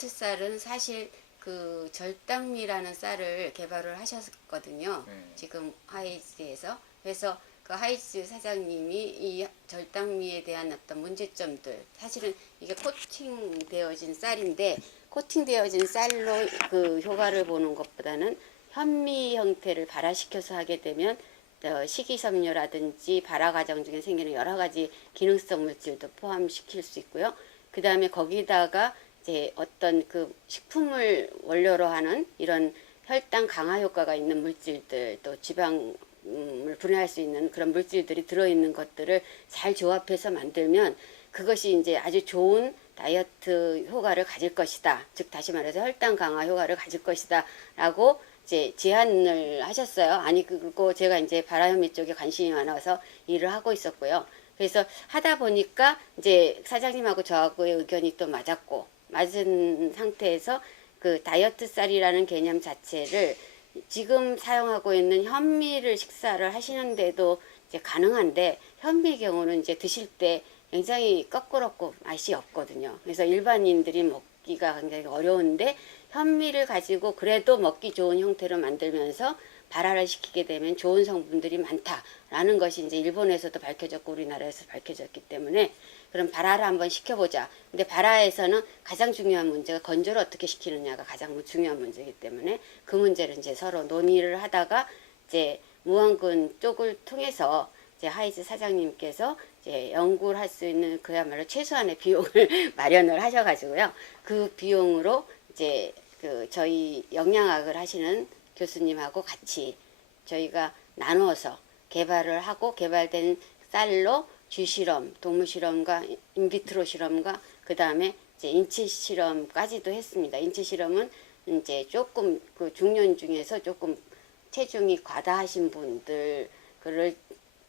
다이어트 쌀은 사실 그 절당미라는 쌀을 개발을 하셨거든요. 네. 지금 하이즈에서. 그래서 그 하이즈 사장님이 이 절당미에 대한 어떤 문제점들, 사실은 이게 코팅되어진 쌀인데, 코팅되어진 쌀로 그 효과를 보는 것보다는 현미 형태를 발화시켜서 하게 되면 식이섬유라든지 발화 과정 중에 생기는 여러 가지 기능성 물질도 포함시킬 수 있고요. 그 다음에 거기다가 이제 어떤 그 식품을 원료로 하는 이런 혈당 강화 효과가 있는 물질들, 또 지방을 분해할 수 있는 그런 물질들이 들어있는 것들을 잘 조합해서 만들면 그것이 이제 아주 좋은 다이어트 효과를 가질 것이다. 즉 다시 말해서 혈당 강화 효과를 가질 것이다. 라고 이제 제안을 하셨어요. 아니 그리고 제가 이제 발화현미 쪽에 관심이 많아서 일을 하고 있었고요. 그래서 하다 보니까 이제 사장님하고 저하고의 의견이 또 맞은 상태에서 그 다이어트 쌀이라는 개념 자체를 지금 사용하고 있는 현미를 식사를 하시는데도 이제 가능한데, 현미 경우는 이제 드실 때 굉장히 꺼끄럽고 맛이 없거든요. 그래서 일반인들이 먹기가 굉장히 어려운데 현미를 가지고 그래도 먹기 좋은 형태로 만들면서 발화를 시키게 되면 좋은 성분들이 많다라는 것이 이제 일본에서도 밝혀졌고 우리나라에서 밝혀졌기 때문에 그럼 발화를 한번 시켜보자. 근데 발화에서는 가장 중요한 문제가 건조를 어떻게 시키느냐가 가장 중요한 문제이기 때문에 그 문제를 이제 서로 논의를 하다가 이제 무안군 쪽을 통해서 이제 하이즈 사장님께서 이제 연구를 할 수 있는 그야말로 최소한의 비용을 마련을 하셔가지고요. 그 비용으로 이제 그 저희 영양학을 하시는 교수님하고 같이 저희가 나누어서 개발을 하고 개발된 쌀로 쥐실험, 동물 실험과 인비트로 실험과 그 다음에 이제 인체 실험까지도 했습니다. 인체 실험은 이제 조금 그 중년 중에서 조금 체중이 과다하신 분들 그를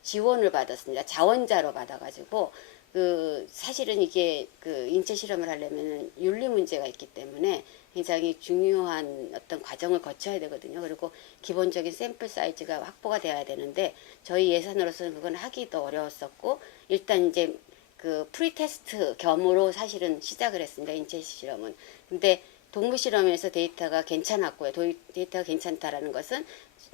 지원을 받았습니다. 자원자로 받아가지고 그 사실은 이게 그 인체 실험을 하려면 윤리 문제가 있기 때문에 굉장히 중요한 어떤 과정을 거쳐야 되거든요. 그리고 기본적인 샘플 사이즈가 확보가 되어야 되는데 저희 예산으로서는 그건 하기도 어려웠었고 일단 이제 그 프리테스트 겸으로 사실은 시작을 했습니다. 인체 실험은. 근데 동물 실험에서 데이터가 괜찮았고요. 데이터가 괜찮다라는 것은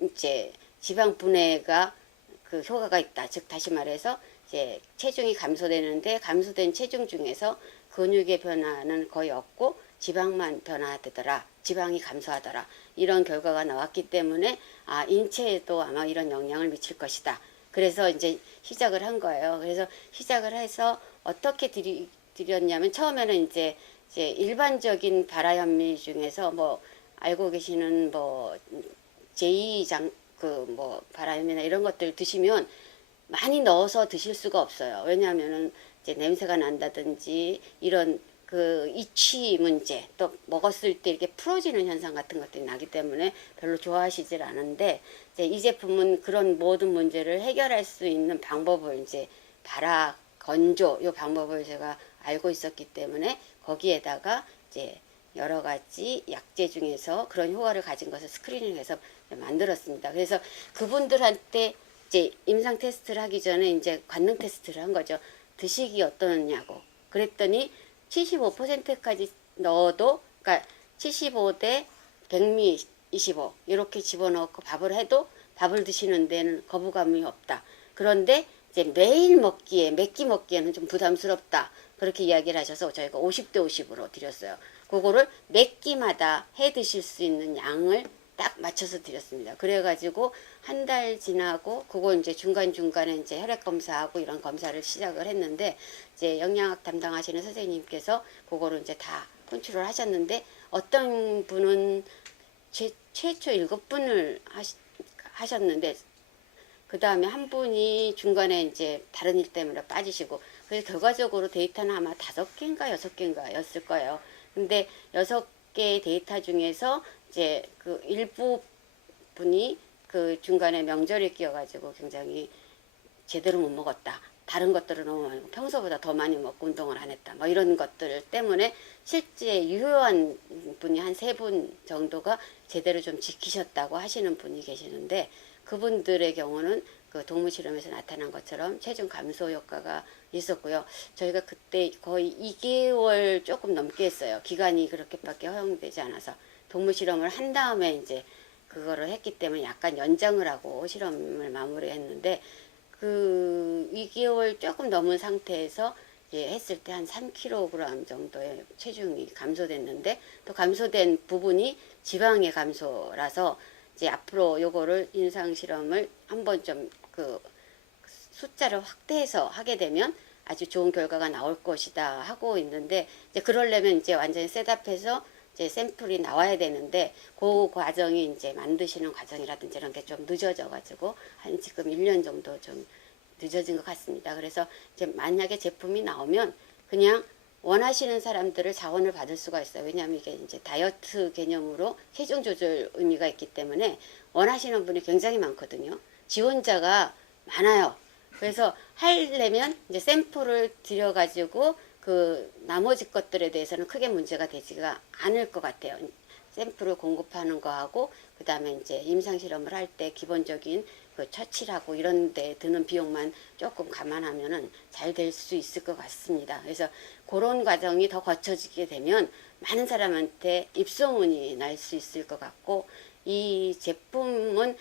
이제 지방 분해가 그 효과가 있다. 즉 다시 말해서 이제 체중이 감소되는데 감소된 체중 중에서 근육의 변화는 거의 없고 지방만 변화되더라. 지방이 감소하더라. 이런 결과가 나왔기 때문에 아 인체에도 아마 이런 영향을 미칠 것이다. 그래서 이제 시작을 한 거예요. 그래서 시작을 해서 어떻게 드렸냐면 처음에는 이제 일반적인 발화현미 중에서 뭐 알고 계시는 뭐 제2장 그 뭐 발화현미나 이런 것들 드시면 많이 넣어서 드실 수가 없어요. 왜냐하면은 이제 냄새가 난다든지 이런 그 이취 문제 또 먹었을 때 이렇게 풀어지는 현상 같은 것들이 나기 때문에 별로 좋아하시질 않은데 이제 이 제품은 그런 모든 문제를 해결할 수 있는 방법을 이제 발화 건조 요 방법을 제가 알고 있었기 때문에 거기에다가 이제 여러 가지 약재 중에서 그런 효과를 가진 것을 스크리닝해서 만들었습니다. 그래서 그분들한테 이제 임상 테스트를 하기 전에 이제 관능 테스트를 한 거죠. 드시기 어떠냐고. 그랬더니 75%까지 넣어도, 그러니까 75대 백미 25 이렇게 집어넣고 밥을 해도 밥을 드시는 데는 거부감이 없다. 그런데 이제 매일 먹기에 몇 끼 먹기에는 좀 부담스럽다. 그렇게 이야기를 하셔서 저희가 50대 50으로 드렸어요. 그거를 몇 끼마다 해 드실 수 있는 양을 딱 맞춰서 드렸습니다. 그래가지고 한 달 지나고 그거 이제 중간중간에 이제 혈액 검사하고 이런 검사를 시작을 했는데 이제 영양학 담당하시는 선생님께서 그거를 이제 다 컨트롤 하셨는데 어떤 분은 최초 7분을 하셨는데 그 다음에 한 분이 중간에 이제 다른 일 때문에 빠지시고 그래서 결과적으로 데이터는 아마 5개인가 6개인가 였을 거예요. 근데 6개의 데이터 중에서 이제 그 일부 분이 그 중간에 명절이 끼어가지고 굉장히 제대로 못 먹었다. 다른 것들을 너무 많이 평소보다 더 많이 먹고 운동을 안 했다. 뭐 이런 것들 때문에 실제 유효한 분이 한 3분 정도가 제대로 좀 지키셨다고 하시는 분이 계시는데 그분들의 경우는 그 동물 실험에서 나타난 것처럼 체중 감소 효과가 있었고요. 저희가 그때 거의 2개월 조금 넘게 했어요. 기간이 그렇게밖에 허용되지 않아서 동물 실험을 한 다음에 이제 그거를 했기 때문에 약간 연장을 하고 실험을 마무리했는데 그 2개월 조금 넘은 상태에서 이제 했을 때 한 3kg 정도의 체중이 감소됐는데 또 감소된 부분이 지방의 감소라서 이제 앞으로 요거를 임상 실험을 한번 좀 그 숫자를 확대해서 하게 되면 아주 좋은 결과가 나올 것이다 하고 있는데 이제 그러려면 이제 완전히 셋업해서 이제 샘플이 나와야 되는데 그 과정이 이제 만드시는 과정이라든지 이런 게 좀 늦어져 가지고 한 지금 1년 정도 좀 늦어진 것 같습니다. 그래서 이제 만약에 제품이 나오면 그냥 원하시는 사람들을 자원을 받을 수가 있어요. 왜냐하면 이게 이제 다이어트 개념으로 체중 조절 의미가 있기 때문에 원하시는 분이 굉장히 많거든요. 지원자가 많아요. 그래서 하려면 이제 샘플을 들여가지고 그 나머지 것들에 대해서는 크게 문제가 되지가 않을 것 같아요. 샘플을 공급하는 거하고 그 다음에 이제 임상 실험을 할 때 기본적인 그 처치라고 이런 데 드는 비용만 조금 감안하면은 잘 될 수 있을 것 같습니다. 그래서 그런 과정이 더 거쳐지게 되면 많은 사람한테 입소문이 날 수 있을 것 같고 이 제품은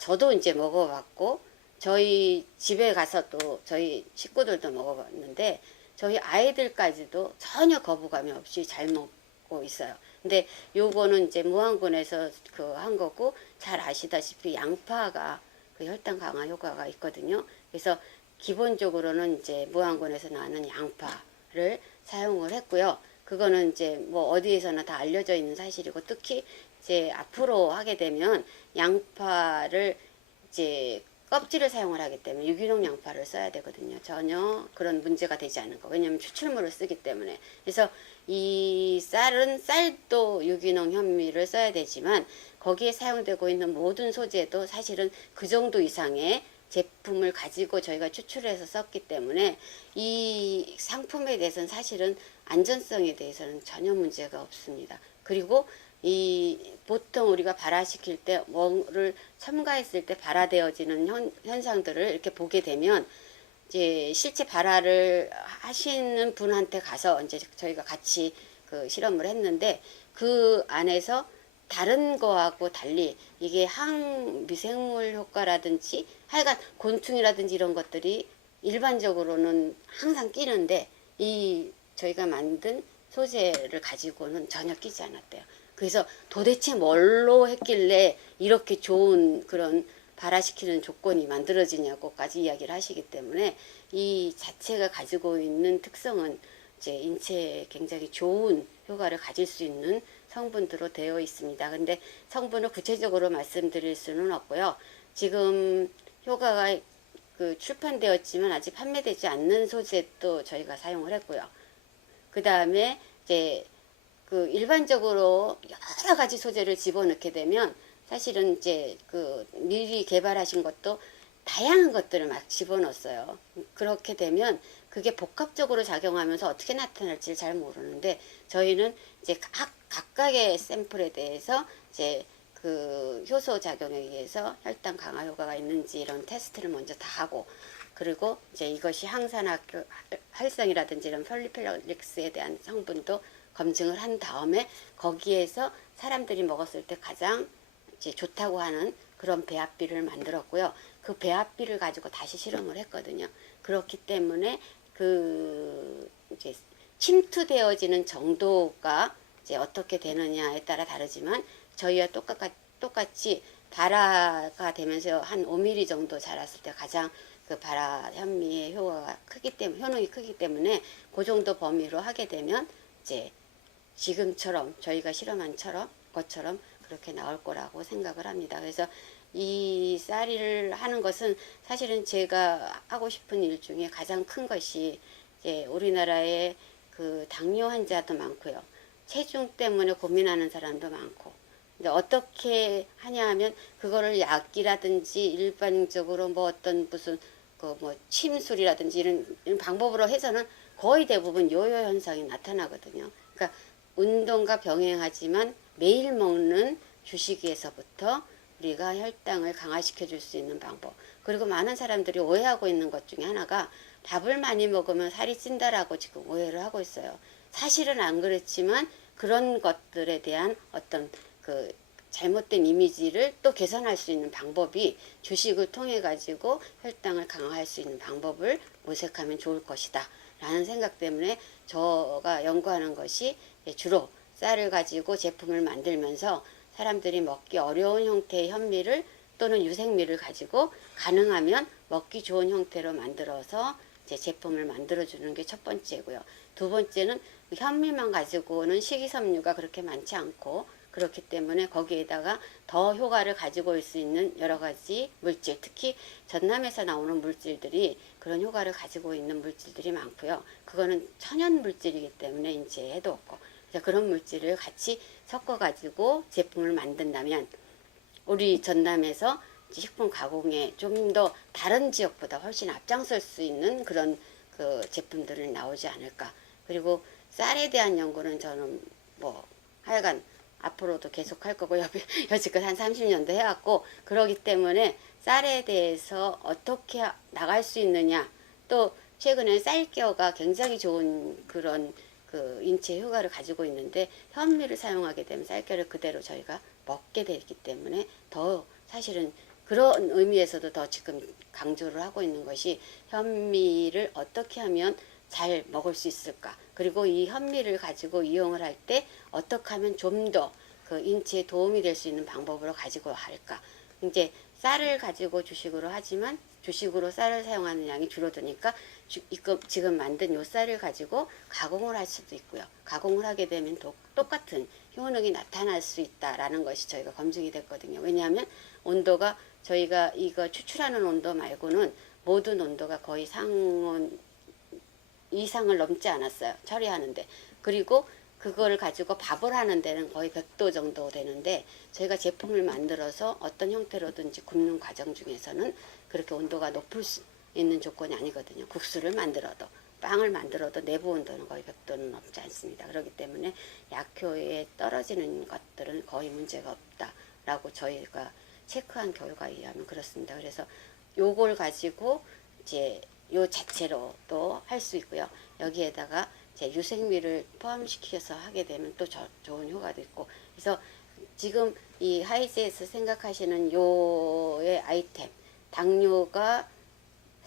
저도 이제 먹어봤고 저희 집에 가서도 저희 식구들도 먹어봤는데 저희 아이들까지도 전혀 거부감이 없이 잘 먹고 있어요. 근데 요거는 이제 무안군에서 그 한 거고 잘 아시다시피 양파가 그 혈당 강화 효과가 있거든요. 그래서 기본적으로는 이제 무안군에서 나는 양파를 사용을 했고요. 그거는 이제 뭐 어디에서나 다 알려져 있는 사실이고 특히 이제 앞으로 하게 되면 양파를 이제 껍질을 사용을 하기 때문에 유기농 양파를 써야 되거든요. 전혀 그런 문제가 되지 않은 거. 왜냐하면 추출물을 쓰기 때문에. 그래서 이 쌀도 유기농 현미를 써야 되지만 거기에 사용되고 있는 모든 소재도 사실은 그 정도 이상의 제품을 가지고 저희가 추출해서 썼기 때문에 이 상품에 대해서는 사실은 안전성에 대해서는 전혀 문제가 없습니다. 그리고 이 보통 우리가 발화시킬 때 뭐를 첨가했을 때 발화되어지는 현상들을 이렇게 보게 되면 이제 실제 발화를 하시는 분한테 가서 이제 저희가 같이 그 실험을 했는데 그 안에서 다른 거하고 달리 이게 항미생물 효과라든지 하여간 곤충이라든지 이런 것들이 일반적으로는 항상 끼는데 이 저희가 만든 소재를 가지고는 전혀 끼지 않았대요. 그래서 도대체 뭘로 했길래 이렇게 좋은 그런 발화시키는 조건이 만들어지냐고까지 이야기를 하시기 때문에 이 자체가 가지고 있는 특성은 이제 인체에 굉장히 좋은 효과를 가질 수 있는 성분으로 되어 있습니다. 근데 성분을 구체적으로 말씀드릴 수는 없고요. 지금 효과가 그 출판되었지만 아직 판매되지 않는 소재도 저희가 사용을 했고요. 그 다음에 이제 그 일반적으로 여러 가지 소재를 집어넣게 되면 사실은 이제 그 미리 개발하신 것도 다양한 것들을 막 집어넣었어요. 그렇게 되면 그게 복합적으로 작용하면서 어떻게 나타날지 잘 모르는데 저희는 이제 각각의 샘플에 대해서 이제 그 효소 작용에 의해서 혈당 강화 효과가 있는지 이런 테스트를 먼저 다 하고 그리고 이제 이것이 항산화 활성이라든지 이런 폴리페놀릭스에 대한 성분도 검증을 한 다음에 거기에서 사람들이 먹었을 때 가장 이제 좋다고 하는 그런 배합비를 만들었고요. 그 배합비를 가지고 다시 실험을 했거든요. 그렇기 때문에 그 이제 침투되어지는 정도가 이제 어떻게 되느냐에 따라 다르지만 저희와 똑같이 발화가 되면서 한 5mm 정도 자랐을 때 가장 그 발화 현미의 효과가 크기 때문에 효능이 크기 때문에 그 정도 범위로 하게 되면 이제 지금처럼 저희가 실험한 것처럼 그렇게 나올 거라고 생각을 합니다. 그래서 이 쌀을 하는 것은 사실은 제가 하고 싶은 일 중에 가장 큰 것이 이제 우리나라에 그 당뇨 환자도 많고요. 체중 때문에 고민하는 사람도 많고. 근데 어떻게 하냐 하면 그거를 약이라든지 일반적으로 뭐 어떤 무슨 그 뭐 침술이라든지 이런 방법으로 해서는 거의 대부분 요요 현상이 나타나거든요. 그러니까 운동과 병행하지만 매일 먹는 주식에서부터 우리가 혈당을 강화시켜 줄 수 있는 방법. 그리고 많은 사람들이 오해하고 있는 것 중에 하나가 밥을 많이 먹으면 살이 찐다라고 지금 오해를 하고 있어요. 사실은 안 그렇지만 그런 것들에 대한 어떤 그 잘못된 이미지를 또 개선할 수 있는 방법이 주식을 통해 가지고 혈당을 강화할 수 있는 방법을 모색하면 좋을 것이다 라는 생각 때문에 제가 연구하는 것이 주로 쌀을 가지고 제품을 만들면서 사람들이 먹기 어려운 형태의 현미를 또는 유생미를 가지고 가능하면 먹기 좋은 형태로 만들어서 제품을 만들어주는 게 첫 번째고요. 두 번째는 현미만 가지고는 식이섬유가 그렇게 많지 않고 그렇기 때문에 거기에다가 더 효과를 가지고 올 수 있는 여러 가지 물질, 특히 전남에서 나오는 물질들이 그런 효과를 가지고 있는 물질들이 많고요. 그거는 천연 물질이기 때문에 인체에 해도 없고 그런 물질을 같이 섞어 가지고 제품을 만든다면 우리 전남에서 식품 가공에 좀 더 다른 지역보다 훨씬 앞장설 수 있는 그런 그 제품들이 나오지 않을까. 그리고 쌀에 대한 연구는 저는 뭐 하여간 앞으로도 계속 할 거고 여지껏 한 30년도 해왔고 그러기 때문에 쌀에 대해서 어떻게 나갈 수 있느냐 또 최근에 쌀겨가 굉장히 좋은 그런 그 인체 효과를 가지고 있는데 현미를 사용하게 되면 쌀겨를 그대로 저희가 먹게 되기 때문에 더 사실은 그런 의미에서도 더 지금 강조를 하고 있는 것이 현미를 어떻게 하면 잘 먹을 수 있을까 그리고 이 현미를 가지고 이용을 할 때 어떻게 하면 좀 더 그 인체에 도움이 될 수 있는 방법으로 가지고 할까 이제 쌀을 가지고 주식으로 하지만 주식으로 쌀을 사용하는 양이 줄어드니까 지금 만든 요 쌀을 가지고 가공을 할 수도 있고요. 가공을 하게 되면 똑같은 효능이 나타날 수 있다라는 것이 저희가 검증이 됐거든요. 왜냐하면 온도가 저희가 이거 추출하는 온도 말고는 모든 온도가 거의 상온 이상을 넘지 않았어요. 처리하는데. 그리고 그걸 가지고 밥을 하는 데는 거의 100도 정도 되는데 저희가 제품을 만들어서 어떤 형태로든지 굽는 과정 중에서는 그렇게 온도가 높을 수 있는 조건이 아니거든요. 국수를 만들어도 빵을 만들어도 내부 온도는 거의 100도는 넘지 않습니다. 그렇기 때문에 약효에 떨어지는 것들은 거의 문제가 없다라고 저희가 체크한 결과에 의하면 그렇습니다. 그래서 요걸 가지고 이제 요 자체로도 할 수 있고요. 여기에다가 이제 유생미를 포함시켜서 하게 되면 또 좋은 효과도 있고 그래서 지금 이 하이제에서 생각하시는 요의 아이템 당뇨가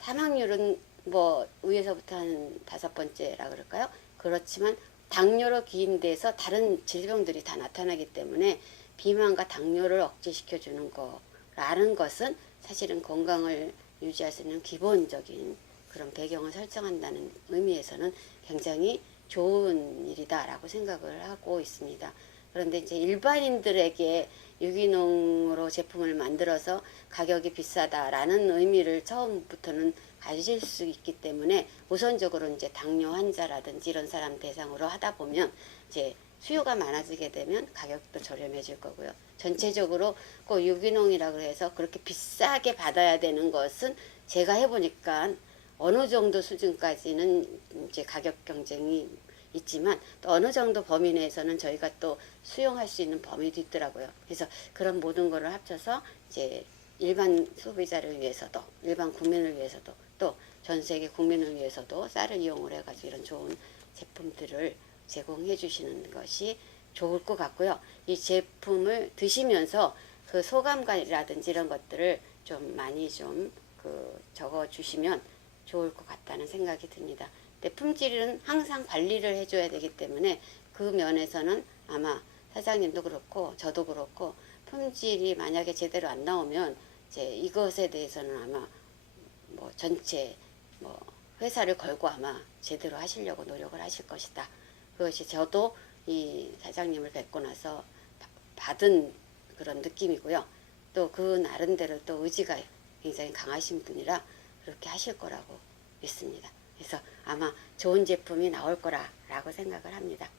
사망률은 뭐 위에서부터 한 5번째라 그럴까요? 그렇지만 당뇨로 기인돼서 다른 질병들이 다 나타나기 때문에 비만과 당뇨를 억제시켜 주는 거라는 것은 사실은 건강을 유지할 수 있는 기본적인 그런 배경을 설정한다는 의미에서는 굉장히 좋은 일이다라고 생각을 하고 있습니다. 그런데 이제 일반인들에게 유기농으로 제품을 만들어서 가격이 비싸다라는 의미를 처음부터는 가질 수 있기 때문에 우선적으로 이제 당뇨 환자라든지 이런 사람 대상으로 하다 보면 이제 수요가 많아지게 되면 가격도 저렴해질 거고요. 전체적으로 꼭 유기농이라고 해서 그렇게 비싸게 받아야 되는 것은 제가 해보니까 어느 정도 수준까지는 이제 가격 경쟁이 있지만 또 어느 정도 범위 내에서는 저희가 또 수용할 수 있는 범위도 있더라고요. 그래서 그런 모든 거를 합쳐서 이제 일반 소비자를 위해서도 일반 국민을 위해서도 또 전 세계 국민을 위해서도 쌀을 이용을 해가지고 이런 좋은 제품들을 제공해 주시는 것이 좋을 것 같고요. 이 제품을 드시면서 그 소감이라든지 이런 것들을 좀 많이 좀 그 적어 주시면 좋을 것 같다는 생각이 듭니다. 근데 품질은 항상 관리를 해줘야 되기 때문에 그 면에서는 아마 사장님도 그렇고 저도 그렇고 품질이 만약에 제대로 안 나오면 이제 이것에 대해서는 아마 뭐 전체 뭐 회사를 걸고 아마 제대로 하시려고 노력을 하실 것이다. 그것이 저도 이 사장님을 뵙고 나서 받은 그런 느낌이고요. 또 그 나름대로 또 의지가 굉장히 강하신 분이라 그렇게 하실 거라고 믿습니다. 그래서 아마 좋은 제품이 나올 거라고 생각을 합니다.